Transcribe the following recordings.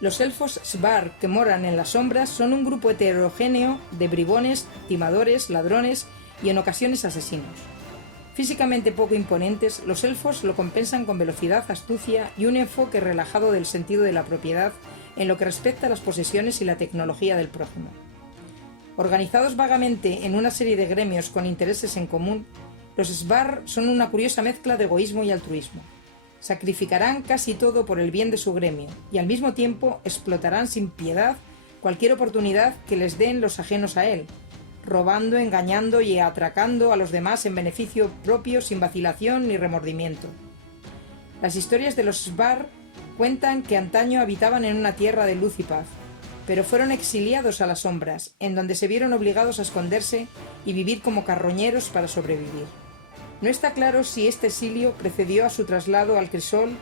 Los elfos Svar que moran en las sombras son un grupo heterogéneo de bribones, timadores, ladrones y en ocasiones asesinos. Físicamente poco imponentes, los elfos lo compensan con velocidad, astucia y un enfoque relajado del sentido de la propiedad en lo que respecta a las posesiones y la tecnología del prójimo. Organizados vagamente en una serie de gremios con intereses en común, los Svar son una curiosa mezcla de egoísmo y altruismo. Sacrificarán casi todo por el bien de su gremio y al mismo tiempo explotarán sin piedad cualquier oportunidad que les den los ajenos a él, robando, engañando y atracando a los demás en beneficio propio sin vacilación ni remordimiento. Las historias de los Svar cuentan que antaño habitaban en una tierra de luz y paz, pero fueron exiliados a las sombras, en donde se vieron obligados a esconderse y vivir como carroñeros para sobrevivir. No está claro si este exilio precedió a su traslado al crisol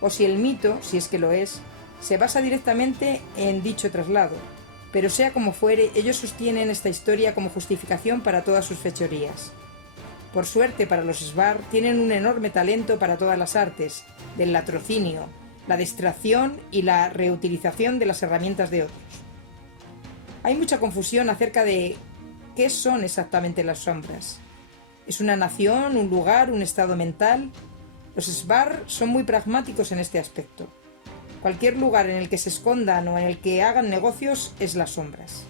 o si el mito, si es que lo es, se basa directamente en dicho traslado, pero sea como fuere, ellos sostienen esta historia como justificación para todas sus fechorías. Por suerte para los Svar, tienen un enorme talento para todas las artes, del latrocinio, la distracción y la reutilización de las herramientas de otros. Hay mucha confusión acerca de qué son exactamente las sombras. ¿Es una nación, un lugar, un estado mental? Los Svar son muy pragmáticos en este aspecto. Cualquier lugar en el que se escondan o en el que hagan negocios es las sombras.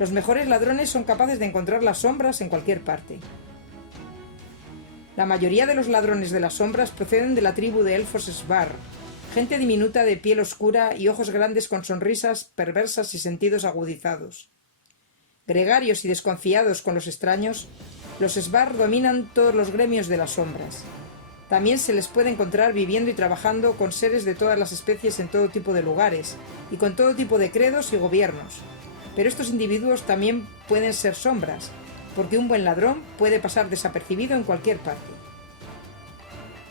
Los mejores ladrones son capaces de encontrar las sombras en cualquier parte. La mayoría de los ladrones de las sombras proceden de la tribu de elfos Svar, gente diminuta de piel oscura y ojos grandes con sonrisas perversas y sentidos agudizados. Gregarios y desconfiados con los extraños, los Svar dominan todos los gremios de las sombras. También se les puede encontrar viviendo y trabajando con seres de todas las especies en todo tipo de lugares y con todo tipo de credos y gobiernos. Pero estos individuos también pueden ser sombras, porque un buen ladrón puede pasar desapercibido en cualquier parte.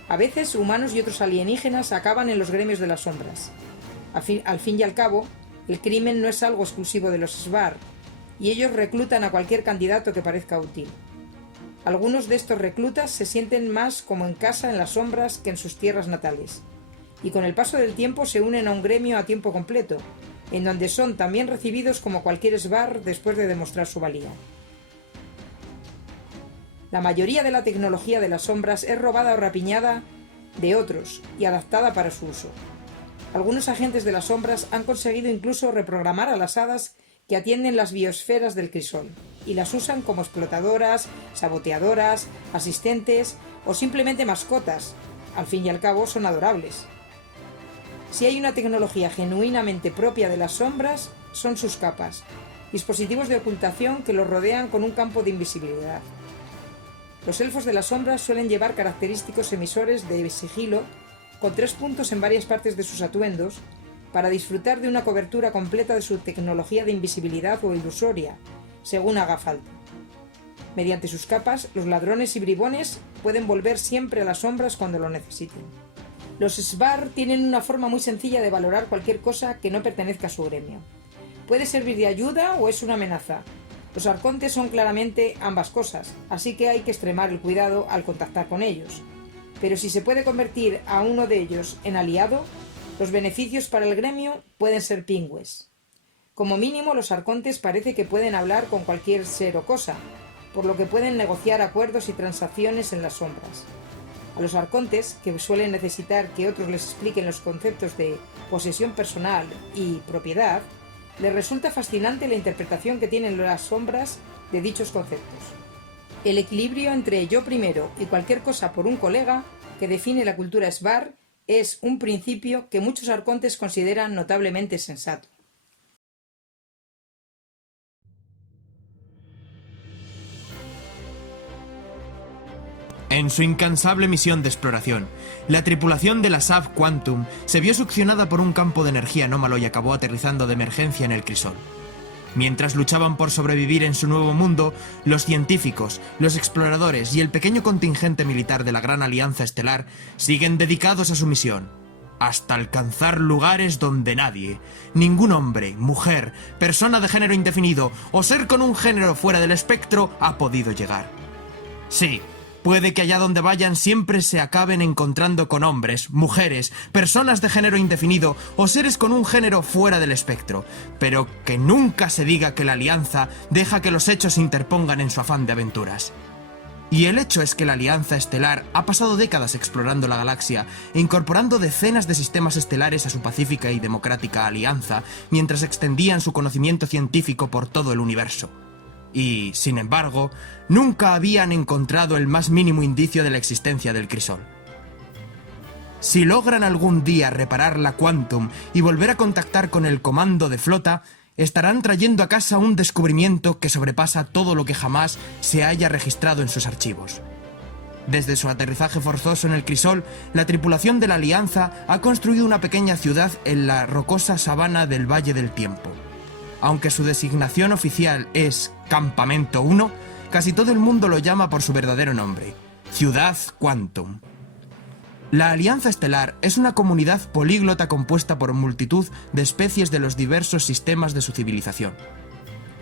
A veces, humanos y otros alienígenas acaban en los gremios de las sombras. Al fin y al cabo, el crimen no es algo exclusivo de los Svar, y ellos reclutan a cualquier candidato que parezca útil. Algunos de estos reclutas se sienten más como en casa en las sombras que en sus tierras natales, y con el paso del tiempo se unen a un gremio a tiempo completo, en donde son también recibidos como cualquier Svar después de demostrar su valía. La mayoría de la tecnología de las sombras es robada o rapiñada de otros y adaptada para su uso. Algunos agentes de las sombras han conseguido incluso reprogramar a las hadas que atienden las biosferas del crisol y las usan como explotadoras, saboteadoras, asistentes o simplemente mascotas. Al fin y al cabo son adorables. Si hay una tecnología genuinamente propia de las sombras, son sus capas, dispositivos de ocultación que los rodean con un campo de invisibilidad. Los elfos de las sombras suelen llevar característicos emisores de sigilo con 3 puntos en varias partes de sus atuendos para disfrutar de una cobertura completa de su tecnología de invisibilidad o ilusoria, según haga falta. Mediante sus capas, los ladrones y bribones pueden volver siempre a las sombras cuando lo necesiten. Los Svar tienen una forma muy sencilla de valorar cualquier cosa que no pertenezca a su gremio. Puede servir de ayuda o es una amenaza. Los arcontes son claramente ambas cosas, así que hay que extremar el cuidado al contactar con ellos. Pero si se puede convertir a uno de ellos en aliado, los beneficios para el gremio pueden ser pingües. Como mínimo, los arcontes parece que pueden hablar con cualquier ser o cosa, por lo que pueden negociar acuerdos y transacciones en las sombras. A los arcontes, que suelen necesitar que otros les expliquen los conceptos de posesión personal y propiedad, les resulta fascinante la interpretación que tienen las sombras de dichos conceptos. El equilibrio entre yo primero y cualquier cosa por un colega, que define la cultura Svar, es un principio que muchos arcontes consideran notablemente sensato. En su incansable misión de exploración, la tripulación de la SAF Quantum se vio succionada por un campo de energía anómalo y acabó aterrizando de emergencia en el crisol. Mientras luchaban por sobrevivir en su nuevo mundo, los científicos, los exploradores y el pequeño contingente militar de la Gran Alianza Estelar siguen dedicados a su misión, hasta alcanzar lugares donde nadie, ningún hombre, mujer, persona de género indefinido o ser con un género fuera del espectro ha podido llegar. Sí, Puede que allá donde vayan siempre se acaben encontrando con hombres, mujeres, personas de género indefinido o seres con un género fuera del espectro, pero que nunca se diga que la Alianza deja que los hechos se interpongan en su afán de aventuras. Y el hecho es que la Alianza Estelar ha pasado décadas explorando la galaxia e incorporando decenas de sistemas estelares a su pacífica y democrática alianza, mientras extendían su conocimiento científico por todo el universo. Y, sin embargo, nunca habían encontrado el más mínimo indicio de la existencia del crisol. Si logran algún día reparar la Quantum y volver a contactar con el comando de flota, estarán trayendo a casa un descubrimiento que sobrepasa todo lo que jamás se haya registrado en sus archivos. Desde su aterrizaje forzoso en el crisol, la tripulación de la Alianza ha construido una pequeña ciudad en la rocosa sabana del Valle del Tiempo. Aunque su designación oficial es Campamento 1, casi todo el mundo lo llama por su verdadero nombre, Ciudad Quantum. La Alianza Estelar es una comunidad políglota compuesta por multitud de especies de los diversos sistemas de su civilización.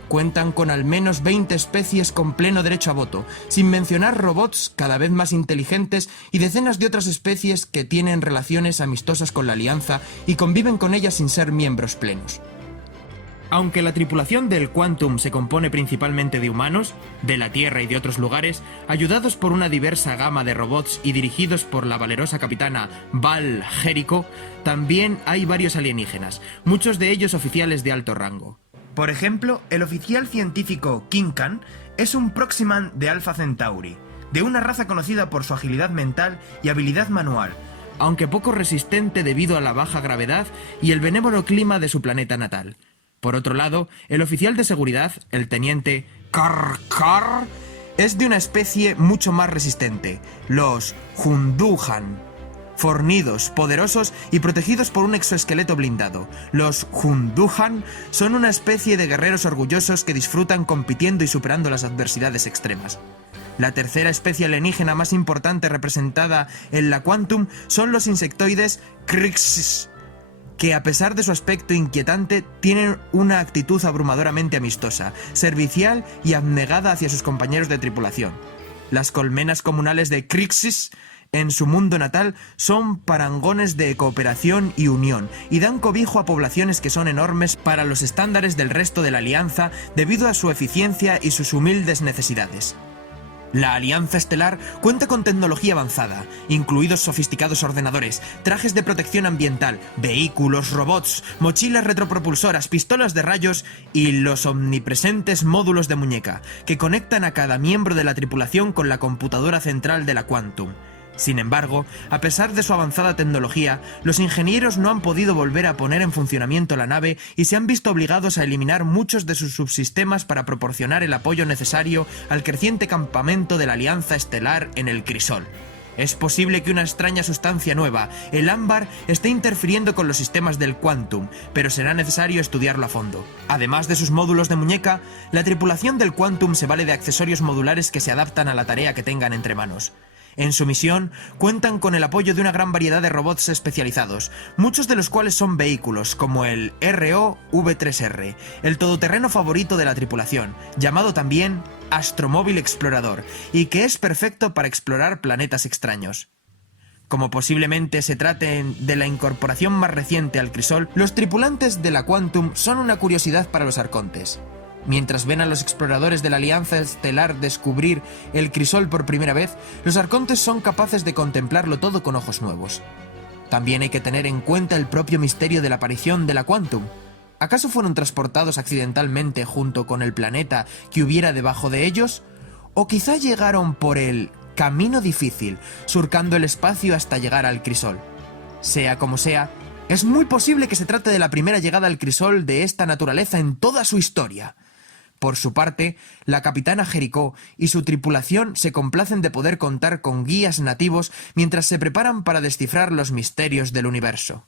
Cuentan con al menos 20 especies con pleno derecho a voto, sin mencionar robots cada vez más inteligentes y decenas de otras especies que tienen relaciones amistosas con la Alianza y conviven con ella sin ser miembros plenos. Aunque la tripulación del Quantum se compone principalmente de humanos, de la Tierra y de otros lugares, ayudados por una diversa gama de robots y dirigidos por la valerosa capitana Val Jericho, también hay varios alienígenas, muchos de ellos oficiales de alto rango. Por ejemplo, el oficial científico Kinkan es un Proximan de Alpha Centauri, de una raza conocida por su agilidad mental y habilidad manual, aunque poco resistente debido a la baja gravedad y el benévolo clima de su planeta natal. Por otro lado, el oficial de seguridad, el teniente Karkar, es de una especie mucho más resistente, los Hunduhan. Fornidos, poderosos y protegidos por un exoesqueleto blindado, los Hunduhan son una especie de guerreros orgullosos que disfrutan compitiendo y superando las adversidades extremas. La tercera especie alienígena más importante representada en la Quantum son los insectoides Krixis, que a pesar de su aspecto inquietante, tienen una actitud abrumadoramente amistosa, servicial y abnegada hacia sus compañeros de tripulación. Las colmenas comunales de Krixis, en su mundo natal, son parangones de cooperación y unión, y dan cobijo a poblaciones que son enormes para los estándares del resto de la Alianza debido a su eficiencia y sus humildes necesidades. La Alianza Estelar cuenta con tecnología avanzada, incluidos sofisticados ordenadores, trajes de protección ambiental, vehículos, robots, mochilas retropropulsoras, pistolas de rayos y los omnipresentes módulos de muñeca, que conectan a cada miembro de la tripulación con la computadora central de la Quantum. Sin embargo, a pesar de su avanzada tecnología, los ingenieros no han podido volver a poner en funcionamiento la nave y se han visto obligados a eliminar muchos de sus subsistemas para proporcionar el apoyo necesario al creciente campamento de la Alianza Estelar en el crisol. Es posible que una extraña sustancia nueva, el ámbar, esté interfiriendo con los sistemas del Quantum, pero será necesario estudiarlo a fondo. Además de sus módulos de muñeca, la tripulación del Quantum se vale de accesorios modulares que se adaptan a la tarea que tengan entre manos. En su misión, cuentan con el apoyo de una gran variedad de robots especializados, muchos de los cuales son vehículos, como el RO-V3R, el todoterreno favorito de la tripulación, llamado también Astromóvil Explorador, y que es perfecto para explorar planetas extraños. Como posiblemente se trate de la incorporación más reciente al crisol, los tripulantes de la Quantum son una curiosidad para los arcontes. Mientras ven a los exploradores de la Alianza Estelar descubrir el crisol por primera vez, los arcontes son capaces de contemplarlo todo con ojos nuevos. También hay que tener en cuenta el propio misterio de la aparición de la Quantum. ¿Acaso fueron transportados accidentalmente junto con el planeta que hubiera debajo de ellos? ¿O quizá llegaron por el camino difícil, surcando el espacio hasta llegar al crisol? Sea como sea, es muy posible que se trate de la primera llegada al crisol de esta naturaleza en toda su historia. Por su parte, la capitana Jericho y su tripulación se complacen de poder contar con guías nativos mientras se preparan para descifrar los misterios del universo.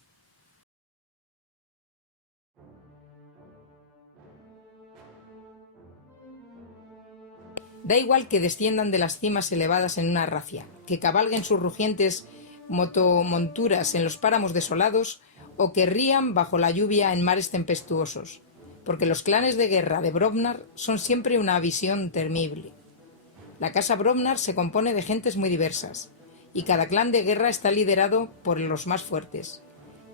Da igual que desciendan de las cimas elevadas en una racia, que cabalguen sus rugientes motomonturas en los páramos desolados o que rían bajo la lluvia en mares tempestuosos, porque los clanes de guerra de Brobnar son siempre una visión temible. La casa Brobnar se compone de gentes muy diversas, y cada clan de guerra está liderado por los más fuertes,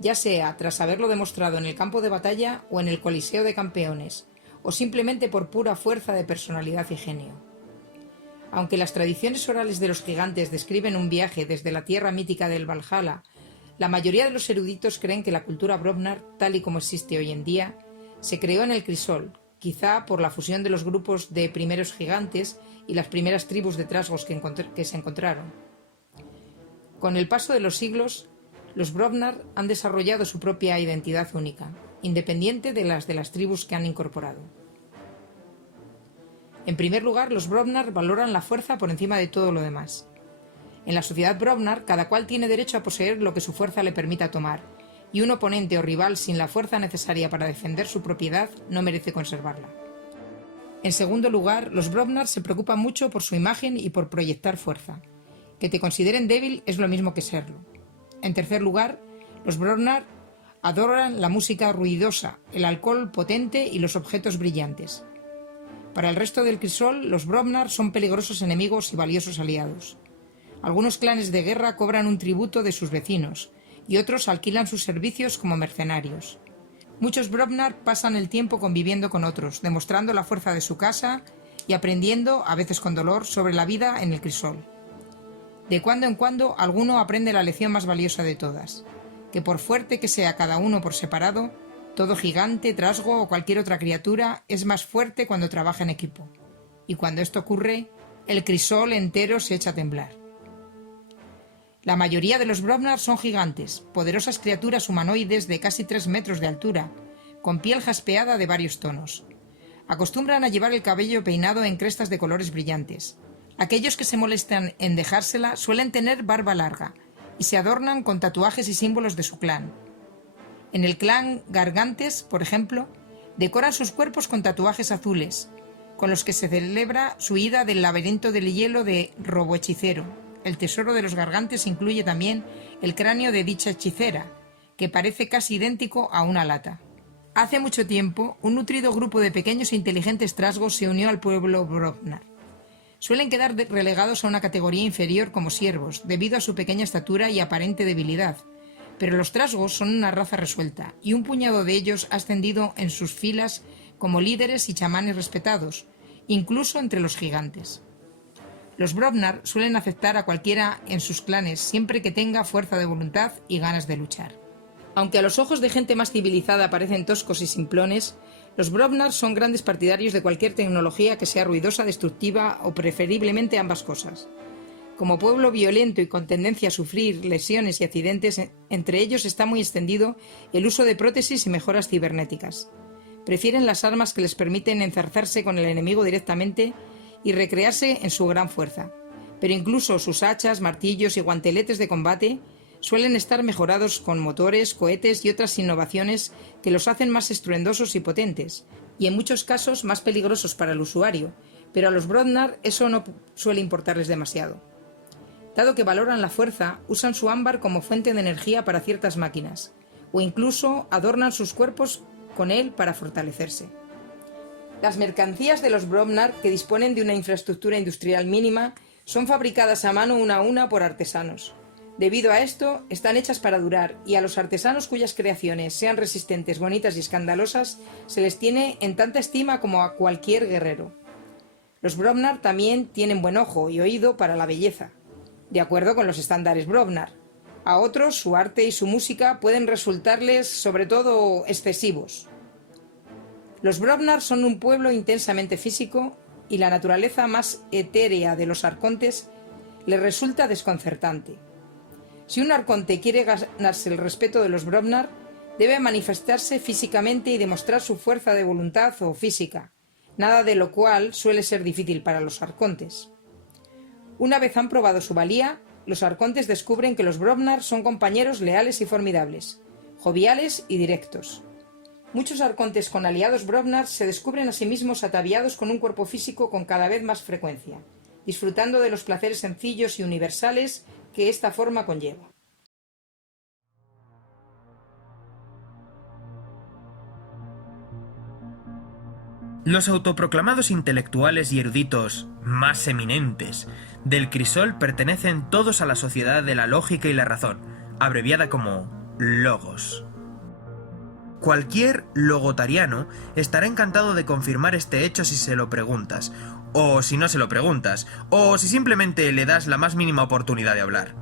ya sea tras haberlo demostrado en el campo de batalla o en el Coliseo de Campeones, o simplemente por pura fuerza de personalidad y genio. Aunque las tradiciones orales de los gigantes describen un viaje desde la tierra mítica del Valhalla, la mayoría de los eruditos creen que la cultura Brobnar, tal y como existe hoy en día, se creó en el Crisol, quizá por la fusión de los grupos de primeros gigantes y las primeras tribus de trasgos que se encontraron. Con el paso de los siglos, los Brobnar han desarrollado su propia identidad única, independiente de las tribus que han incorporado. En primer lugar, los Brobnar valoran la fuerza por encima de todo lo demás. En la sociedad Brobnar, cada cual tiene derecho a poseer lo que su fuerza le permita tomar, y un oponente o rival sin la fuerza necesaria para defender su propiedad no merece conservarla. En segundo lugar, los Brobnar se preocupan mucho por su imagen y por proyectar fuerza. Que te consideren débil es lo mismo que serlo. En tercer lugar, los Brobnar adoran la música ruidosa, el alcohol potente y los objetos brillantes. Para el resto del Crisol, los Brobnar son peligrosos enemigos y valiosos aliados. Algunos clanes de guerra cobran un tributo de sus vecinos, y otros alquilan sus servicios como mercenarios. Muchos Brobnar pasan el tiempo conviviendo con otros, demostrando la fuerza de su casa y aprendiendo, a veces con dolor, sobre la vida en el Crisol. De cuando en cuando, alguno aprende la lección más valiosa de todas, que por fuerte que sea cada uno por separado, todo gigante, trasgo o cualquier otra criatura es más fuerte cuando trabaja en equipo. Y cuando esto ocurre, el Crisol entero se echa a temblar. La mayoría de los Brobnar son gigantes, poderosas criaturas humanoides de casi 3 metros de altura, con piel jaspeada de varios tonos. Acostumbran a llevar el cabello peinado en crestas de colores brillantes. Aquellos que se molestan en dejársela suelen tener barba larga, y se adornan con tatuajes y símbolos de su clan. En el clan Gargantes, por ejemplo, decoran sus cuerpos con tatuajes azules, con los que se celebra su ida del laberinto del hielo de Robohechicero. El tesoro de los Gargantes incluye también el cráneo de dicha hechicera, que parece casi idéntico a una lata. Hace mucho tiempo, un nutrido grupo de pequeños e inteligentes trasgos se unió al pueblo Brobnar. Suelen quedar relegados a una categoría inferior como siervos, debido a su pequeña estatura y aparente debilidad, pero los trasgos son una raza resuelta, y un puñado de ellos ha ascendido en sus filas como líderes y chamanes respetados, incluso entre los gigantes. Los Brobnar suelen aceptar a cualquiera en sus clanes siempre que tenga fuerza de voluntad y ganas de luchar. Aunque a los ojos de gente más civilizada parecen toscos y simplones, los Brobnar son grandes partidarios de cualquier tecnología que sea ruidosa, destructiva o preferiblemente ambas cosas. Como pueblo violento y con tendencia a sufrir lesiones y accidentes, entre ellos está muy extendido el uso de prótesis y mejoras cibernéticas. Prefieren las armas que les permiten enzarzarse con el enemigo directamente y recrearse en su gran fuerza. Pero incluso sus hachas, martillos y guanteletes de combate suelen estar mejorados con motores, cohetes y otras innovaciones que los hacen más estruendosos y potentes, y en muchos casos más peligrosos para el usuario, pero a los Brobnar eso no suele importarles demasiado. Dado que valoran la fuerza, usan su ámbar como fuente de energía para ciertas máquinas, o incluso adornan sus cuerpos con él para fortalecerse. Las mercancías de los Brobnar, que disponen de una infraestructura industrial mínima, son fabricadas a mano una a una por artesanos. Debido a esto, están hechas para durar, y a los artesanos cuyas creaciones sean resistentes, bonitas y escandalosas, se les tiene en tanta estima como a cualquier guerrero. Los Brobnar también tienen buen ojo y oído para la belleza, de acuerdo con los estándares Brobnar. A otros, su arte y su música pueden resultarles, sobre todo, excesivos. Los Brobnar son un pueblo intensamente físico, y la naturaleza más etérea de los arcontes les resulta desconcertante. Si un arconte quiere ganarse el respeto de los Brobnar, debe manifestarse físicamente y demostrar su fuerza de voluntad o física, nada de lo cual suele ser difícil para los arcontes. Una vez han probado su valía, los arcontes descubren que los Brobnar son compañeros leales y formidables, joviales y directos. Muchos arcontes con aliados Brobnar se descubren a sí mismos ataviados con un cuerpo físico con cada vez más frecuencia, disfrutando de los placeres sencillos y universales que esta forma conlleva. Los autoproclamados intelectuales y eruditos más eminentes del crisol pertenecen todos a la sociedad de la lógica y la razón, abreviada como Logos. Cualquier logotariano estará encantado de confirmar este hecho si se lo preguntas, o si no se lo preguntas, o si simplemente le das la más mínima oportunidad de hablar.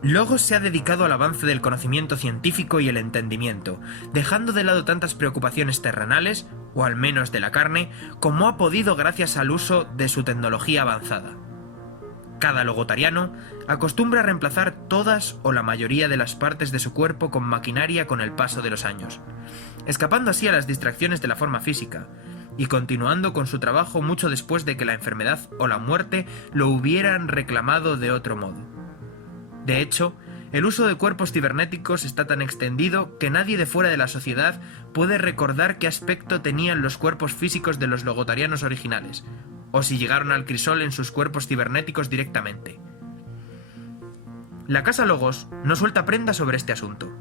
Logos se ha dedicado al avance del conocimiento científico y el entendimiento, dejando de lado tantas preocupaciones terrenales, o al menos de la carne, como ha podido gracias al uso de su tecnología avanzada. Cada logotariano acostumbra a reemplazar todas o la mayoría de las partes de su cuerpo con maquinaria con el paso de los años, escapando así a las distracciones de la forma física, y continuando con su trabajo mucho después de que la enfermedad o la muerte lo hubieran reclamado de otro modo. De hecho, el uso de cuerpos cibernéticos está tan extendido que nadie de fuera de la sociedad puede recordar qué aspecto tenían los cuerpos físicos de los logotarianos originales, o si llegaron al crisol en sus cuerpos cibernéticos directamente. La Casa Logos no suelta prenda sobre este asunto.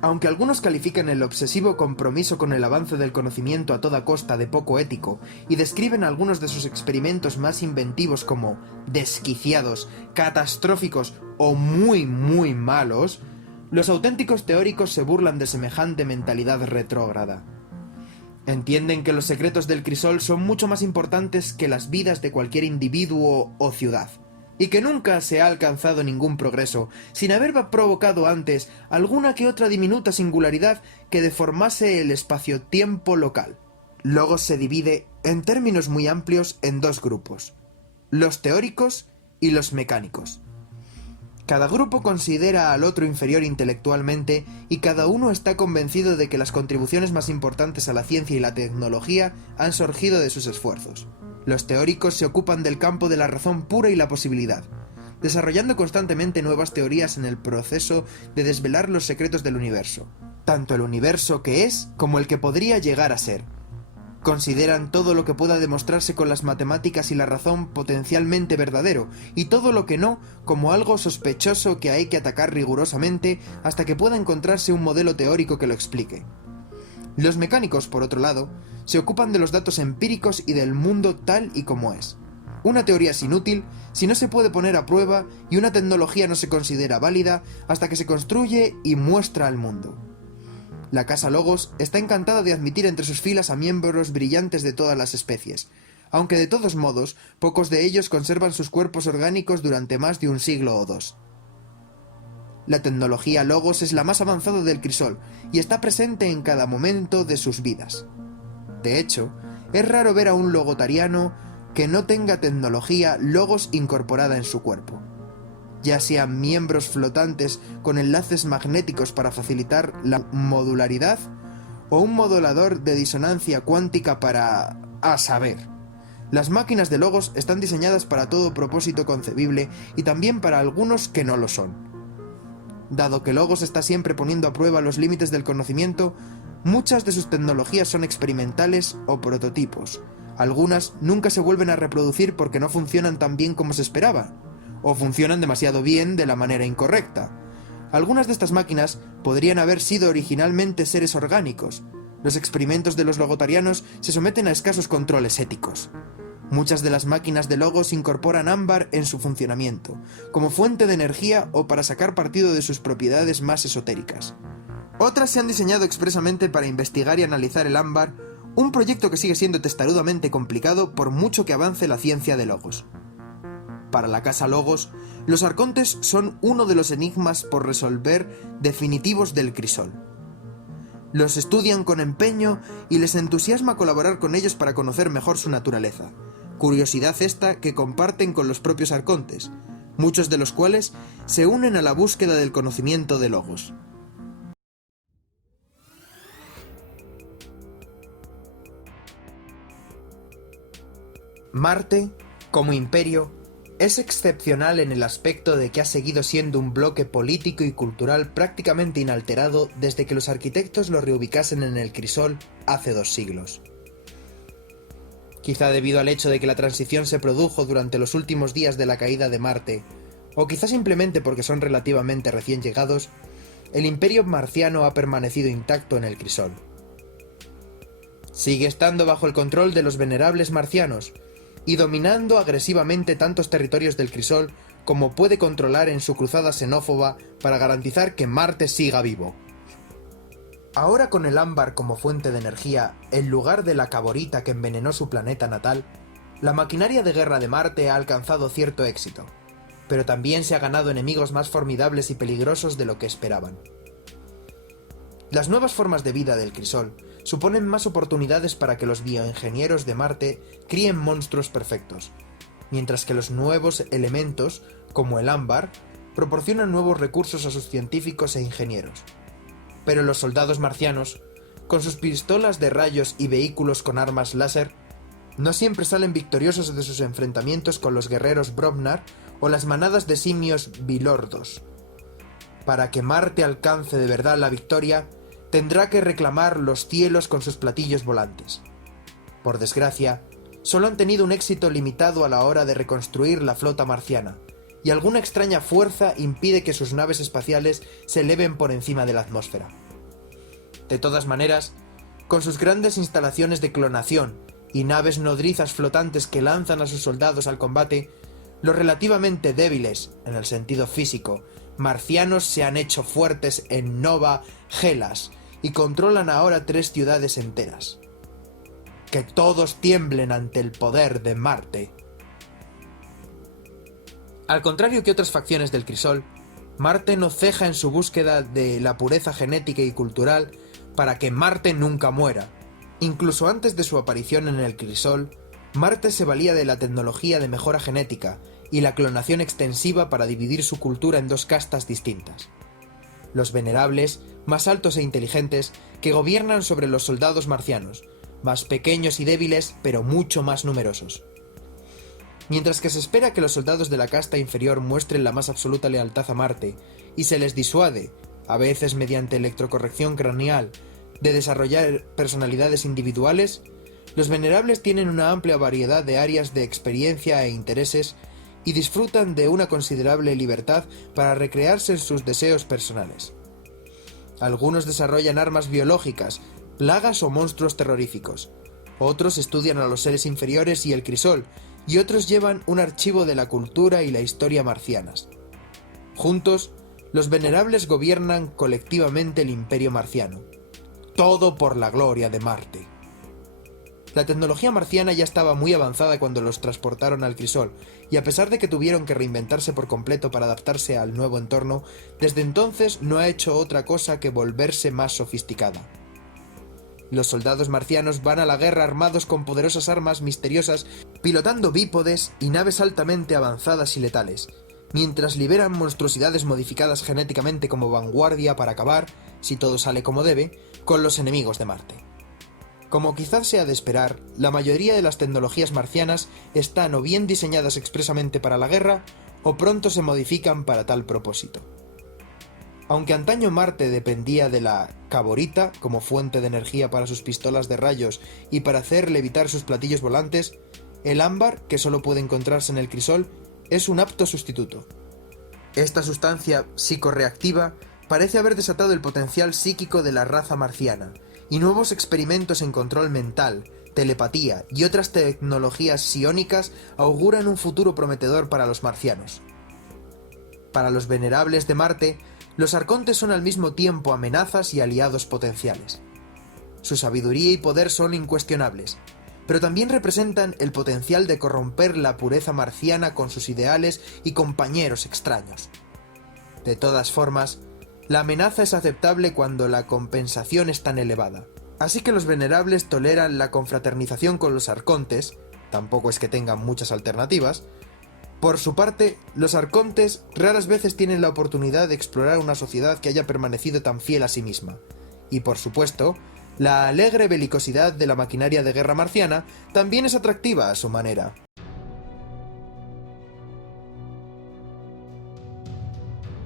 Aunque algunos califican el obsesivo compromiso con el avance del conocimiento a toda costa de poco ético y describen algunos de sus experimentos más inventivos como desquiciados, catastróficos o muy malos, los auténticos teóricos se burlan de semejante mentalidad retrógrada. Entienden que los secretos del crisol son mucho más importantes que las vidas de cualquier individuo o ciudad, y que nunca se ha alcanzado ningún progreso sin haber provocado antes alguna que otra diminuta singularidad que deformase el espacio-tiempo local. Logos se divide, en términos muy amplios, en dos grupos: los teóricos y los mecánicos. Cada grupo considera al otro inferior intelectualmente y cada uno está convencido de que las contribuciones más importantes a la ciencia y la tecnología han surgido de sus esfuerzos. Los teóricos se ocupan del campo de la razón pura y la posibilidad, desarrollando constantemente nuevas teorías en el proceso de desvelar los secretos del universo, tanto el universo que es como el que podría llegar a ser. Consideran todo lo que pueda demostrarse con las matemáticas y la razón potencialmente verdadero, y todo lo que no como algo sospechoso que hay que atacar rigurosamente hasta que pueda encontrarse un modelo teórico que lo explique. Los mecánicos, por otro lado, se ocupan de los datos empíricos y del mundo tal y como es. Una teoría es inútil si no se puede poner a prueba, y una tecnología no se considera válida hasta que se construye y muestra al mundo. La Casa Logos está encantada de admitir entre sus filas a miembros brillantes de todas las especies, aunque de todos modos, pocos de ellos conservan sus cuerpos orgánicos durante más de un siglo o dos. La tecnología Logos es la más avanzada del crisol y está presente en cada momento de sus vidas. De hecho, es raro ver a un logotariano que no tenga tecnología Logos incorporada en su cuerpo, ya sean miembros flotantes con enlaces magnéticos para facilitar la modularidad, o un modulador de disonancia cuántica para... a saber. Las máquinas de Logos están diseñadas para todo propósito concebible y también para algunos que no lo son. Dado que Logos está siempre poniendo a prueba los límites del conocimiento, muchas de sus tecnologías son experimentales o prototipos. Algunas nunca se vuelven a reproducir porque no funcionan tan bien como se esperaba, o funcionan demasiado bien de la manera incorrecta. Algunas de estas máquinas podrían haber sido originalmente seres orgánicos. Los experimentos de los logotarianos se someten a escasos controles éticos. Muchas de las máquinas de Logos incorporan ámbar en su funcionamiento, como fuente de energía o para sacar partido de sus propiedades más esotéricas. Otras se han diseñado expresamente para investigar y analizar el ámbar, un proyecto que sigue siendo testarudamente complicado por mucho que avance la ciencia de Logos. Para la Casa Logos, los arcontes son uno de los enigmas por resolver definitivos del crisol. Los estudian con empeño y les entusiasma colaborar con ellos para conocer mejor su naturaleza, curiosidad esta que comparten con los propios arcontes, muchos de los cuales se unen a la búsqueda del conocimiento de Logos. Marte, como imperio, es excepcional en el aspecto de que ha seguido siendo un bloque político y cultural prácticamente inalterado desde que los arquitectos lo reubicasen en el crisol hace 2 siglos. Quizá debido al hecho de que la transición se produjo durante los últimos días de la caída de Marte, o quizá simplemente porque son relativamente recién llegados, el imperio marciano ha permanecido intacto en el crisol. sigue estando bajo el control de los venerables marcianos y dominando agresivamente tantos territorios del crisol como puede controlar en su cruzada xenófoba para garantizar que Marte siga vivo. Ahora con el ámbar como fuente de energía, en lugar de la caborita que envenenó su planeta natal, la maquinaria de guerra de Marte ha alcanzado cierto éxito, pero también se ha ganado enemigos más formidables y peligrosos de lo que esperaban. Las nuevas formas de vida del crisol suponen más oportunidades para que los bioingenieros de Marte críen monstruos perfectos, mientras que los nuevos elementos, como el ámbar, proporcionan nuevos recursos a sus científicos e ingenieros. Pero los soldados marcianos, con sus pistolas de rayos y vehículos con armas láser, no siempre salen victoriosos de sus enfrentamientos con los guerreros Brobnar o las manadas de simios Bilordos. Para que Marte alcance de verdad la victoria, tendrá que reclamar los cielos con sus platillos volantes. Por desgracia, solo han tenido un éxito limitado a la hora de reconstruir la flota marciana, y alguna extraña fuerza impide que sus naves espaciales se eleven por encima de la atmósfera. De todas maneras, con sus grandes instalaciones de clonación y naves nodrizas flotantes que lanzan a sus soldados al combate, los relativamente débiles, en el sentido físico, marcianos se han hecho fuertes en Nova Gelas y controlan ahora 3 ciudades enteras. Que todos tiemblen ante el poder de Marte. Al contrario que otras facciones del crisol, Marte no ceja en su búsqueda de la pureza genética y cultural para que Marte nunca muera. Incluso antes de su aparición en el crisol, Marte se valía de la tecnología de mejora genética y la clonación extensiva para dividir su cultura en 2 castas distintas. Los venerables, más altos e inteligentes, que gobiernan sobre los soldados marcianos, más pequeños y débiles, pero mucho más numerosos. Mientras que se espera que los soldados de la casta inferior muestren la más absoluta lealtad a Marte, y se les disuade, a veces mediante electrocorrección craneal, de desarrollar personalidades individuales, los venerables tienen una amplia variedad de áreas de experiencia e intereses y disfrutan de una considerable libertad para recrearse en sus deseos personales. Algunos desarrollan armas biológicas, plagas o monstruos terroríficos. Otros estudian a los seres inferiores y el crisol, y otros llevan un archivo de la cultura y la historia marcianas. Juntos, los venerables gobiernan colectivamente el imperio marciano. Todo por la gloria de Marte. La tecnología marciana ya estaba muy avanzada cuando los transportaron al crisol, y a pesar de que tuvieron que reinventarse por completo para adaptarse al nuevo entorno, desde entonces no ha hecho otra cosa que volverse más sofisticada. Los soldados marcianos van a la guerra armados con poderosas armas misteriosas, pilotando bípodes y naves altamente avanzadas y letales, mientras liberan monstruosidades modificadas genéticamente como vanguardia para acabar, si todo sale como debe, con los enemigos de Marte. Como quizás sea de esperar, la mayoría de las tecnologías marcianas están o bien diseñadas expresamente para la guerra, o pronto se modifican para tal propósito. Aunque antaño Marte dependía de la caborita como fuente de energía para sus pistolas de rayos y para hacer levitar sus platillos volantes, el ámbar, que solo puede encontrarse en el crisol, es un apto sustituto. Esta sustancia psicorreactiva parece haber desatado el potencial psíquico de la raza marciana, y nuevos experimentos en control mental, telepatía y otras tecnologías psiónicas auguran un futuro prometedor para los marcianos. Para los venerables de Marte, los arcontes son al mismo tiempo amenazas y aliados potenciales. Su sabiduría y poder son incuestionables, pero también representan el potencial de corromper la pureza marciana con sus ideales y compañeros extraños. De todas formas, la amenaza es aceptable cuando la compensación es tan elevada, así que los venerables toleran la confraternización con los arcontes, tampoco es que tengan muchas alternativas. Por su parte, los arcontes raras veces tienen la oportunidad de explorar una sociedad que haya permanecido tan fiel a sí misma, y por supuesto, la alegre belicosidad de la maquinaria de guerra marciana también es atractiva a su manera.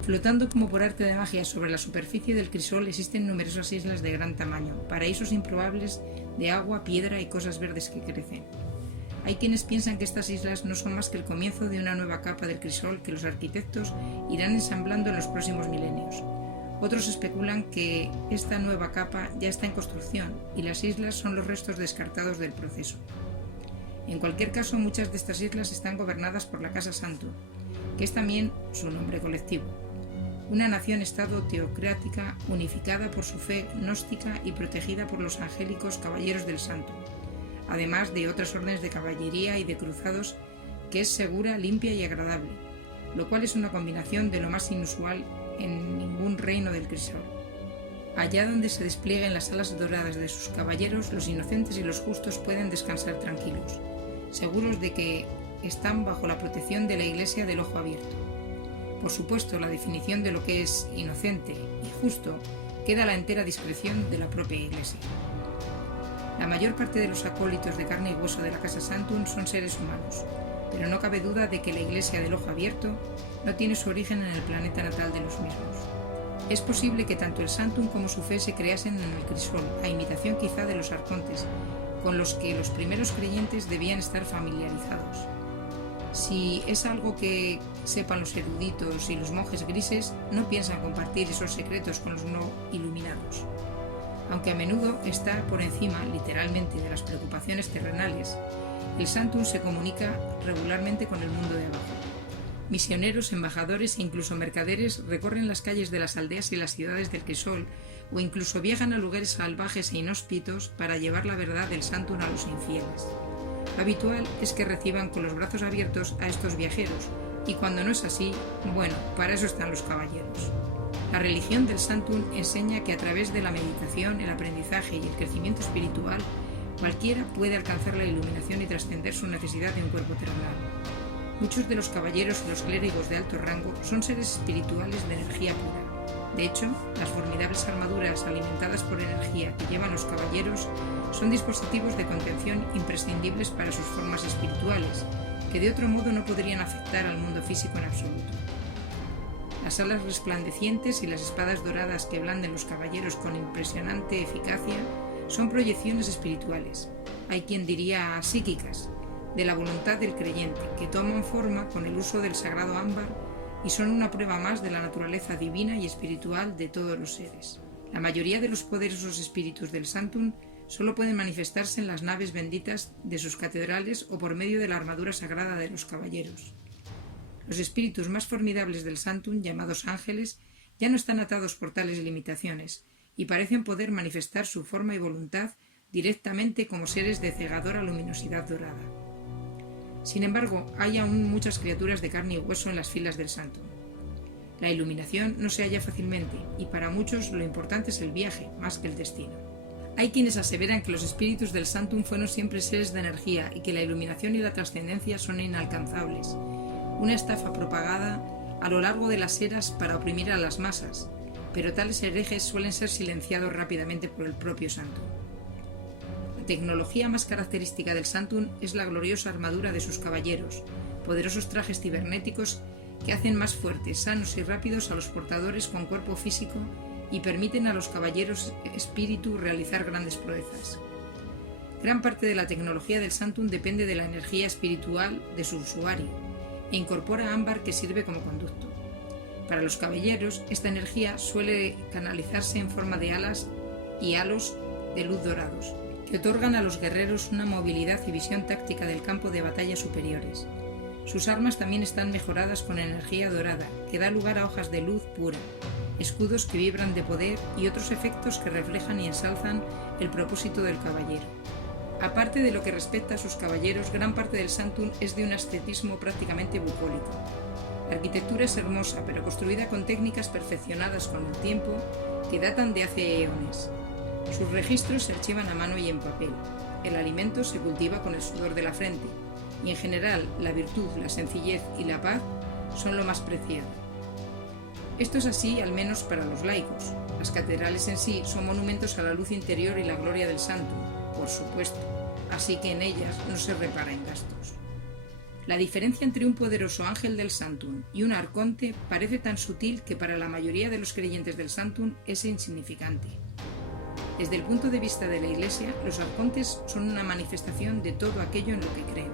Flotando como por arte de magia sobre la superficie del crisol existen numerosas islas de gran tamaño, paraísos improbables de agua, piedra y cosas verdes que crecen. Hay quienes piensan que estas islas no son más que el comienzo de una nueva capa del crisol que los arquitectos irán ensamblando en los próximos milenios. Otros especulan que esta nueva capa ya está en construcción y las islas son los restos descartados del proceso. En cualquier caso, muchas de estas islas están gobernadas por la Casa Saturn, que es también su nombre colectivo. Una nación-estado teocrática unificada por su fe gnóstica y protegida por los angélicos caballeros del Saturn, además de otras órdenes de caballería y de cruzados, que es segura, limpia y agradable, lo cual es una combinación de lo más inusual en ningún reino del crisol. Allá donde se desplieguen las alas doradas de sus caballeros, los inocentes y los justos pueden descansar tranquilos, seguros de que están bajo la protección de la Iglesia del Ojo Abierto. Por supuesto, la definición de lo que es inocente y justo queda a la entera discreción de la propia Iglesia. La mayor parte de los acólitos de carne y hueso de la Casa Saturn son seres humanos, pero no cabe duda de que la Iglesia del Ojo Abierto no tiene su origen en el planeta natal de los mismos. Es posible que tanto el Saturn como su fe se creasen en el crisol, a imitación quizá de los arcontes, con los que los primeros creyentes debían estar familiarizados. Si es algo que sepan los eruditos y los monjes grises, no piensan compartir esos secretos con los no iluminados. Aunque a menudo está por encima, literalmente, de las preocupaciones terrenales, el Saturn se comunica regularmente con el mundo de abajo. Misioneros, embajadores e incluso mercaderes recorren las calles de las aldeas y las ciudades del crisol, o incluso viajan a lugares salvajes e inhóspitos para llevar la verdad del Saturn a los infieles. Habitual es que reciban con los brazos abiertos a estos viajeros, y cuando no es así, bueno, para eso están los caballeros. La religión del Saturn enseña que a través de la meditación, el aprendizaje y el crecimiento espiritual, cualquiera puede alcanzar la iluminación y trascender su necesidad de un cuerpo terrenal. Muchos de los caballeros y los clérigos de alto rango son seres espirituales de energía pura. De hecho, las formidables armaduras alimentadas por energía que llevan los caballeros son dispositivos de contención imprescindibles para sus formas espirituales, que de otro modo no podrían afectar al mundo físico en absoluto. Las alas resplandecientes y las espadas doradas que blanden los caballeros con impresionante eficacia son proyecciones espirituales, hay quien diría psíquicas, de la voluntad del creyente, que toman forma con el uso del sagrado ámbar y son una prueba más de la naturaleza divina y espiritual de todos los seres. La mayoría de los poderosos espíritus del Saturn solo pueden manifestarse en las naves benditas de sus catedrales o por medio de la armadura sagrada de los caballeros. Los espíritus más formidables del Saturn, llamados ángeles, ya no están atados por tales limitaciones y parecen poder manifestar su forma y voluntad directamente como seres de cegadora luminosidad dorada. Sin embargo, hay aún muchas criaturas de carne y hueso en las filas del Saturn. La iluminación no se halla fácilmente y para muchos lo importante es el viaje más que el destino. Hay quienes aseveran que los espíritus del Saturn fueron siempre seres de energía y que la iluminación y la trascendencia son inalcanzables, una estafa propagada a lo largo de las eras para oprimir a las masas, pero tales herejes suelen ser silenciados rápidamente por el propio Saturn. La tecnología más característica del Saturn es la gloriosa armadura de sus caballeros, poderosos trajes cibernéticos que hacen más fuertes, sanos y rápidos a los portadores con cuerpo físico y permiten a los caballeros espíritu realizar grandes proezas. Gran parte de la tecnología del Saturn depende de la energía espiritual de su usuario e incorpora ámbar que sirve como conducto. Para los caballeros, esta energía suele canalizarse en forma de alas y halos de luz dorados, que otorgan a los guerreros una movilidad y visión táctica del campo de batalla superiores. Sus armas también están mejoradas con energía dorada, que da lugar a hojas de luz pura, escudos que vibran de poder y otros efectos que reflejan y ensalzan el propósito del caballero. Aparte de lo que respecta a sus caballeros, gran parte del Saturn es de un ascetismo prácticamente bucólico. La arquitectura es hermosa, pero construida con técnicas perfeccionadas con el tiempo que datan de hace eones. Sus registros se archivan a mano y en papel. El alimento se cultiva con el sudor de la frente. Y en general, la virtud, la sencillez y la paz son lo más preciado. Esto es así al menos para los laicos. Las catedrales en sí son monumentos a la luz interior y la gloria del santo, por supuesto, así que en ellas no se repara en gastos. La diferencia entre un poderoso ángel del Saturn y un arconte parece tan sutil que para la mayoría de los creyentes del Saturn es insignificante. Desde el punto de vista de la Iglesia, los arcontes son una manifestación de todo aquello en lo que creen.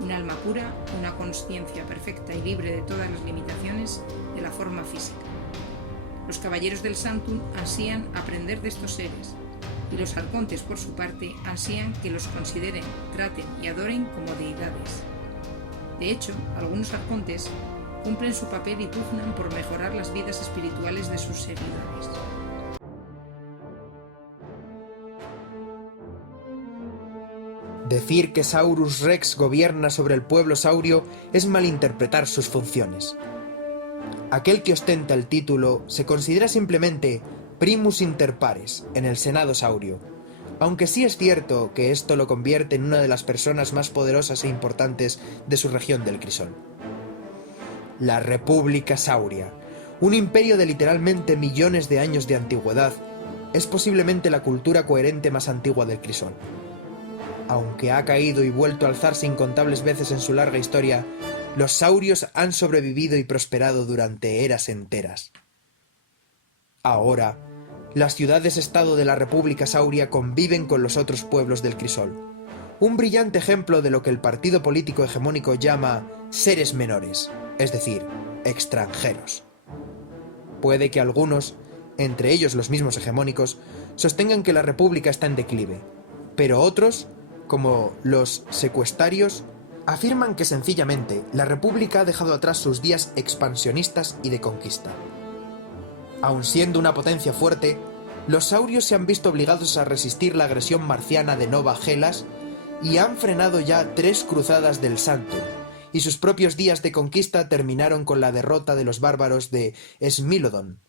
Un alma pura, una consciencia perfecta y libre de todas las limitaciones de la forma física. Los caballeros del Sanctum ansían aprender de estos seres, y los arcontes, por su parte, ansían que los consideren, traten y adoren como deidades. De hecho, algunos arcontes cumplen su papel y pugnan por mejorar las vidas espirituales de sus seguidores. Decir que Saurus Rex gobierna sobre el pueblo saurio es malinterpretar sus funciones. Aquel que ostenta el título se considera simplemente primus inter pares en el Senado saurio, aunque sí es cierto que esto lo convierte en una de las personas más poderosas e importantes de su región del Crisol. La República Sauria, un imperio de literalmente millones de años de antigüedad, es posiblemente la cultura coherente más antigua del Crisol. Aunque ha caído y vuelto a alzarse incontables veces en su larga historia, los saurios han sobrevivido y prosperado durante eras enteras. Ahora, las ciudades-estado de la República Sauria conviven con los otros pueblos del Crisol, un brillante ejemplo de lo que el partido político hegemónico llama seres menores, es decir, extranjeros. Puede que algunos, entre ellos los mismos hegemónicos, sostengan que la República está en declive, pero otros, como los secuestarios, afirman que sencillamente la República ha dejado atrás sus días expansionistas y de conquista. Aun siendo una potencia fuerte, los saurios se han visto obligados a resistir la agresión marciana de Nova Gelas y han frenado ya 3 cruzadas del Sanctum, y sus propios días de conquista terminaron con la derrota de los bárbaros de Smilodon.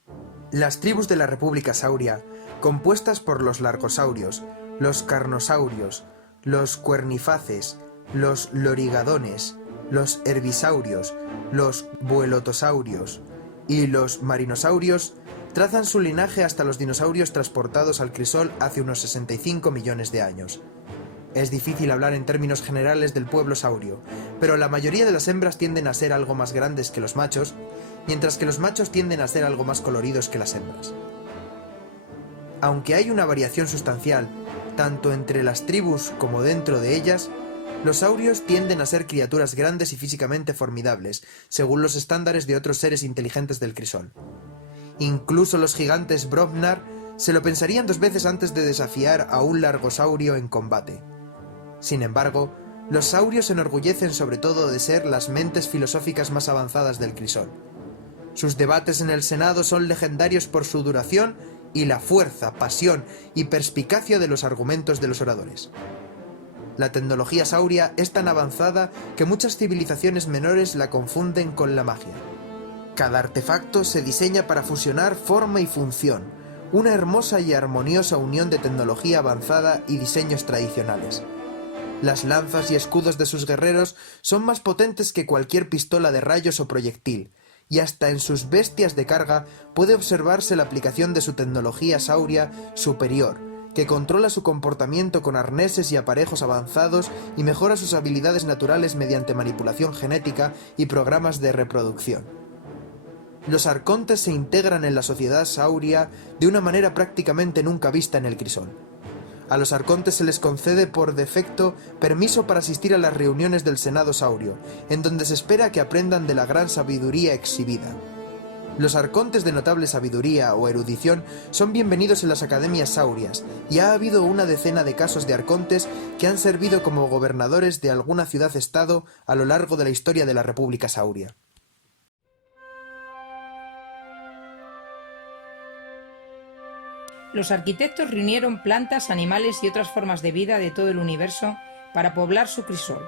Las tribus de la República Sauria, compuestas por los largosaurios, los carnosaurios, los cuernifaces, los lorigadones, los herbisaurios, los buelotosaurios y los marinosaurios, trazan su linaje hasta los dinosaurios transportados al Crisol hace unos 65 millones de años. Es difícil hablar en términos generales del pueblo saurio, pero la mayoría de las hembras tienden a ser algo más grandes que los machos, mientras que los machos tienden a ser algo más coloridos que las hembras. Aunque hay una variación sustancial, tanto entre las tribus como dentro de ellas, los saurios tienden a ser criaturas grandes y físicamente formidables, según los estándares de otros seres inteligentes del Crisol. Incluso los gigantes Brobnar se lo pensarían 2 veces antes de desafiar a un largosaurio en combate. Sin embargo, los saurios se enorgullecen sobre todo de ser las mentes filosóficas más avanzadas del Crisol. Sus debates en el Senado son legendarios por su duración y la fuerza, pasión y perspicacia de los argumentos de los oradores. La tecnología sauria es tan avanzada que muchas civilizaciones menores la confunden con la magia. Cada artefacto se diseña para fusionar forma y función, una hermosa y armoniosa unión de tecnología avanzada y diseños tradicionales. Las lanzas y escudos de sus guerreros son más potentes que cualquier pistola de rayos o proyectil, y hasta en sus bestias de carga puede observarse la aplicación de su tecnología sauria superior, que controla su comportamiento con arneses y aparejos avanzados y mejora sus habilidades naturales mediante manipulación genética y programas de reproducción. Los arcontes se integran en la sociedad sauria de una manera prácticamente nunca vista en el Crisol. A los arcontes se les concede por defecto permiso para asistir a las reuniones del Senado saurio, en donde se espera que aprendan de la gran sabiduría exhibida. Los arcontes de notable sabiduría o erudición son bienvenidos en las academias saurias, y ha habido una decena de casos de arcontes que han servido como gobernadores de alguna ciudad-estado a lo largo de la historia de la República Sauria. Los arquitectos reunieron plantas, animales y otras formas de vida de todo el universo para poblar su Crisol.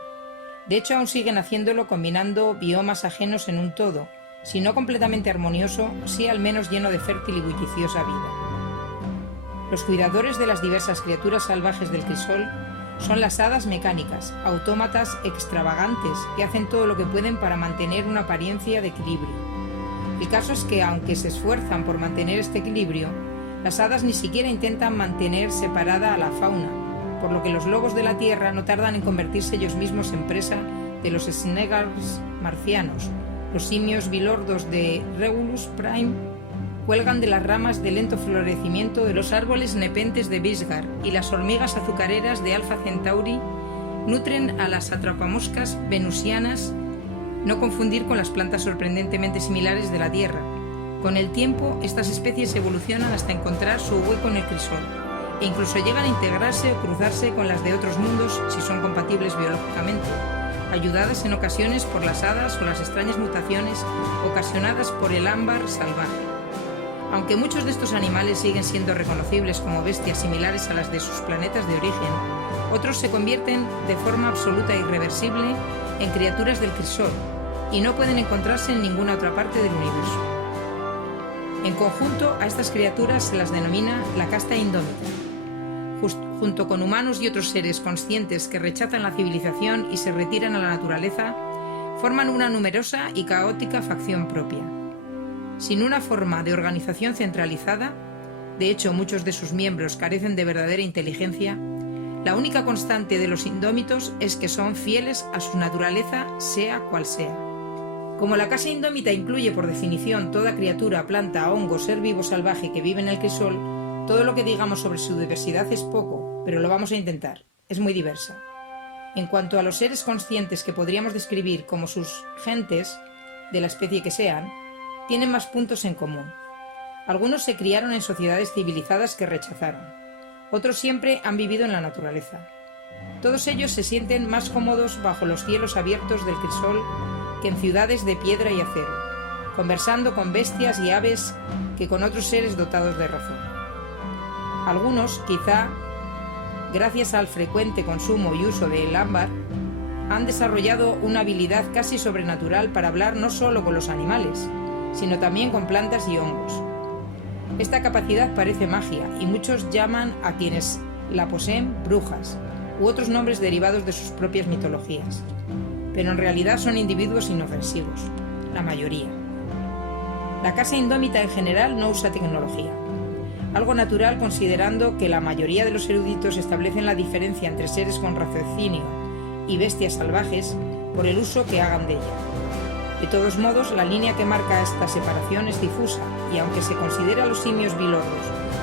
De hecho, aún siguen haciéndolo combinando biomas ajenos en un todo, si no completamente armonioso, sí al menos lleno de fértil y bulliciosa vida. Los cuidadores de las diversas criaturas salvajes del Crisol son las hadas mecánicas, autómatas extravagantes que hacen todo lo que pueden para mantener una apariencia de equilibrio. El caso es que, aunque se esfuerzan por mantener este equilibrio, las hadas ni siquiera intentan mantener separada a la fauna, por lo que los lobos de la Tierra no tardan en convertirse ellos mismos en presa de los Snegars marcianos. Los simios bilordos de Regulus Prime cuelgan de las ramas de lento florecimiento de los árboles nepentes de Visgar, y las hormigas azucareras de Alpha Centauri nutren a las atrapamoscas venusianas, no confundir con las plantas sorprendentemente similares de la Tierra. Con el tiempo, estas especies evolucionan hasta encontrar su hueco en el crisol, e incluso llegan a integrarse o cruzarse con las de otros mundos si son compatibles biológicamente, ayudadas en ocasiones por las hadas o las extrañas mutaciones ocasionadas por el ámbar salvaje. Aunque muchos de estos animales siguen siendo reconocibles como bestias similares a las de sus planetas de origen, otros se convierten de forma absoluta e irreversible en criaturas del crisol y no pueden encontrarse en ninguna otra parte del universo. En conjunto, a estas criaturas se las denomina la casta indómita. Junto con humanos y otros seres conscientes que rechazan la civilización y se retiran a la naturaleza, forman una numerosa y caótica facción propia. Sin una forma de organización centralizada, de hecho muchos de sus miembros carecen de verdadera inteligencia, la única constante de los indómitos es que son fieles a su naturaleza, sea cual sea. Como la casa indómita incluye por definición toda criatura, planta, hongo, ser vivo salvaje que vive en el crisol, todo lo que digamos sobre su diversidad es poco, pero lo vamos a intentar. Es muy diversa. En cuanto a los seres conscientes que podríamos describir como sus gentes, de la especie que sean, tienen más puntos en común. Algunos se criaron en sociedades civilizadas que rechazaron. Otros siempre han vivido en la naturaleza. Todos ellos se sienten más cómodos bajo los cielos abiertos del crisol que en ciudades de piedra y acero, conversando con bestias y aves que con otros seres dotados de razón. Algunos, quizá gracias al frecuente consumo y uso del ámbar, han desarrollado una habilidad casi sobrenatural para hablar no solo con los animales, sino también con plantas y hongos. Esta capacidad parece magia y muchos llaman a quienes la poseen brujas u otros nombres derivados de sus propias mitologías, pero en realidad son individuos inofensivos, la mayoría. La casa indómita en general no usa tecnología, algo natural considerando que la mayoría de los eruditos establecen la diferencia entre seres con raciocinio y bestias salvajes por el uso que hagan de ella. De todos modos, la línea que marca esta separación es difusa y aunque se considera a los simios bilordos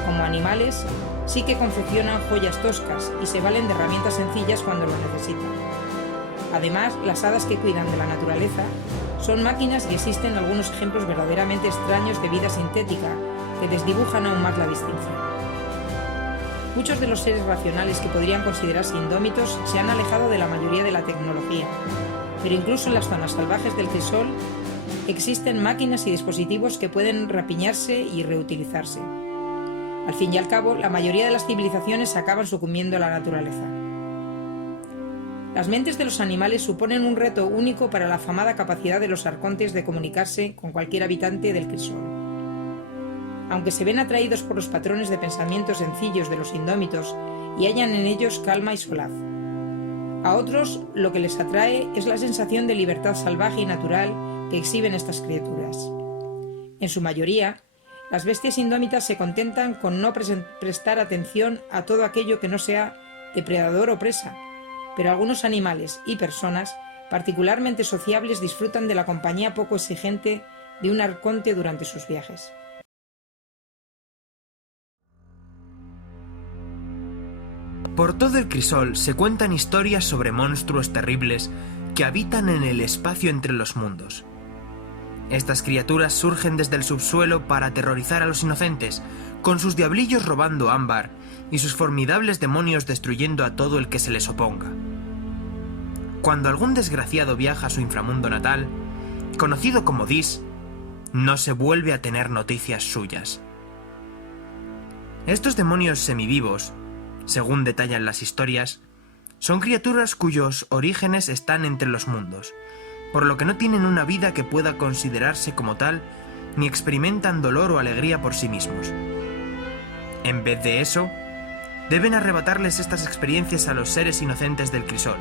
como animales, sí que confeccionan joyas toscas y se valen de herramientas sencillas cuando lo necesitan. Además, las hadas que cuidan de la naturaleza son máquinas y existen algunos ejemplos verdaderamente extraños de vida sintética que desdibujan aún más la distinción. Muchos de los seres racionales que podrían considerarse indómitos se han alejado de la mayoría de la tecnología, pero incluso en las zonas salvajes del crisol existen máquinas y dispositivos que pueden rapiñarse y reutilizarse. Al fin y al cabo, la mayoría de las civilizaciones acaban sucumbiendo a la naturaleza. Las mentes de los animales suponen un reto único para la afamada capacidad de los arcontes de comunicarse con cualquier habitante del crisol. Aunque se ven atraídos por los patrones de pensamiento sencillos de los indómitos y hallan en ellos calma y solaz. A otros lo que les atrae es la sensación de libertad salvaje y natural que exhiben estas criaturas. En su mayoría, las bestias indómitas se contentan con no prestar atención a todo aquello que no sea depredador o presa, pero algunos animales y personas particularmente sociables disfrutan de la compañía poco exigente de un arconte durante sus viajes. Por todo el crisol se cuentan historias sobre monstruos terribles que habitan en el espacio entre los mundos. Estas criaturas surgen desde el subsuelo para aterrorizar a los inocentes, con sus diablillos robando ámbar y sus formidables demonios destruyendo a todo el que se les oponga. Cuando algún desgraciado viaja a su inframundo natal, conocido como Dis, no se vuelve a tener noticias suyas. Estos demonios semivivos, según detallan las historias, son criaturas cuyos orígenes están entre los mundos, por lo que no tienen una vida que pueda considerarse como tal, ni experimentan dolor o alegría por sí mismos. En vez de eso, deben arrebatarles estas experiencias a los seres inocentes del crisol.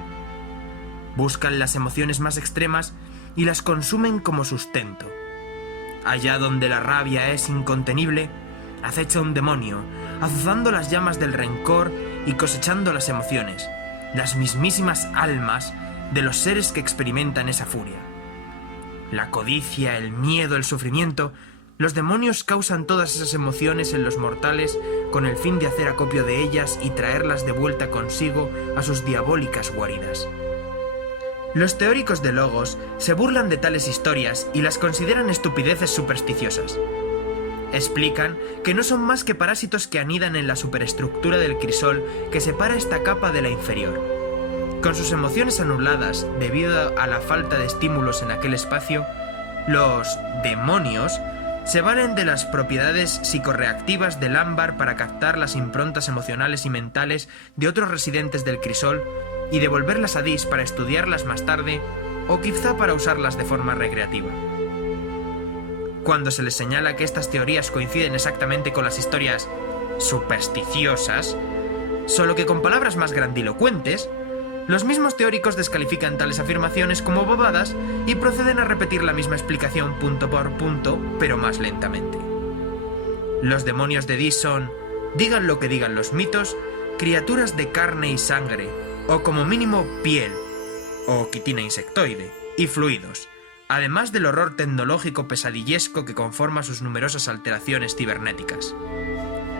Buscan las emociones más extremas y las consumen como sustento. Allá donde la rabia es incontenible, acecha un demonio, azuzando las llamas del rencor y cosechando las emociones, las mismísimas almas de los seres que experimentan esa furia. La codicia, el miedo, el sufrimiento, los demonios causan todas esas emociones en los mortales con el fin de hacer acopio de ellas y traerlas de vuelta consigo a sus diabólicas guaridas. Los teóricos de Logos se burlan de tales historias y las consideran estupideces supersticiosas. Explican que no son más que parásitos que anidan en la superestructura del crisol que separa esta capa de la inferior. Con sus emociones anuladas debido a la falta de estímulos en aquel espacio, los demonios se valen de las propiedades psicorreactivas del ámbar para captar las improntas emocionales y mentales de otros residentes del crisol y devolverlas a Dis para estudiarlas más tarde o quizá para usarlas de forma recreativa. Cuando se les señala que estas teorías coinciden exactamente con las historias supersticiosas, solo que con palabras más grandilocuentes, los mismos teóricos descalifican tales afirmaciones como bobadas y proceden a repetir la misma explicación punto por punto, pero más lentamente. Los demonios de Dis son, digan lo que digan los mitos, criaturas de carne y sangre, o como mínimo piel, o quitina insectoide, y fluidos, además del horror tecnológico pesadillesco que conforma sus numerosas alteraciones cibernéticas.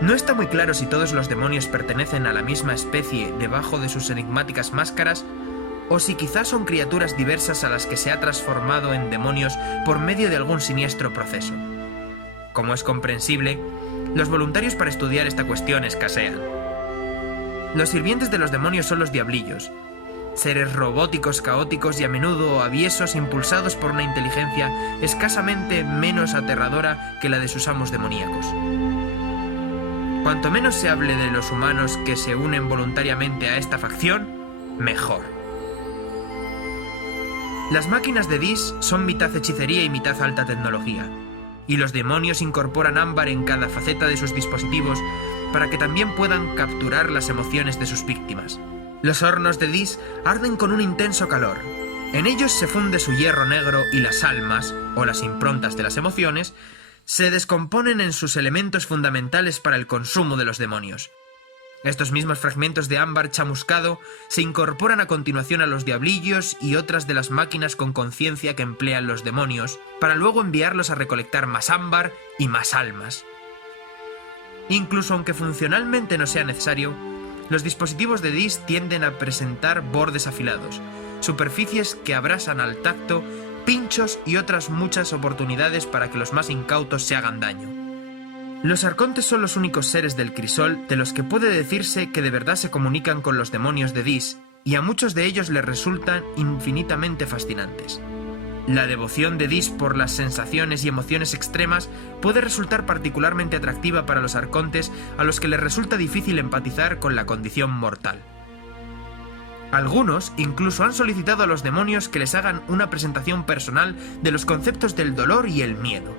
No está muy claro si todos los demonios pertenecen a la misma especie debajo de sus enigmáticas máscaras, o si quizás son criaturas diversas a las que se ha transformado en demonios por medio de algún siniestro proceso. Como es comprensible, los voluntarios para estudiar esta cuestión escasean. Los sirvientes de los demonios son los diablillos, seres robóticos caóticos y a menudo aviesos impulsados por una inteligencia escasamente menos aterradora que la de sus amos demoníacos. Cuanto menos se hable de los humanos que se unen voluntariamente a esta facción, mejor. Las máquinas de Dis son mitad hechicería y mitad alta tecnología, y los demonios incorporan ámbar en cada faceta de sus dispositivos para que también puedan capturar las emociones de sus víctimas. Los hornos de Dis arden con un intenso calor. En ellos se funde su hierro negro y las almas, o las improntas de las emociones, se descomponen en sus elementos fundamentales para el consumo de los demonios. Estos mismos fragmentos de ámbar chamuscado se incorporan a continuación a los diablillos y otras de las máquinas con conciencia que emplean los demonios, para luego enviarlos a recolectar más ámbar y más almas. Incluso aunque funcionalmente no sea necesario, los dispositivos de Dis tienden a presentar bordes afilados, superficies que abrasan al tacto, pinchos y otras muchas oportunidades para que los más incautos se hagan daño. Los arcontes son los únicos seres del crisol de los que puede decirse que de verdad se comunican con los demonios de Dis, y a muchos de ellos les resultan infinitamente fascinantes. La devoción de Dis por las sensaciones y emociones extremas puede resultar particularmente atractiva para los arcontes a los que les resulta difícil empatizar con la condición mortal. Algunos incluso han solicitado a los demonios que les hagan una presentación personal de los conceptos del dolor y el miedo.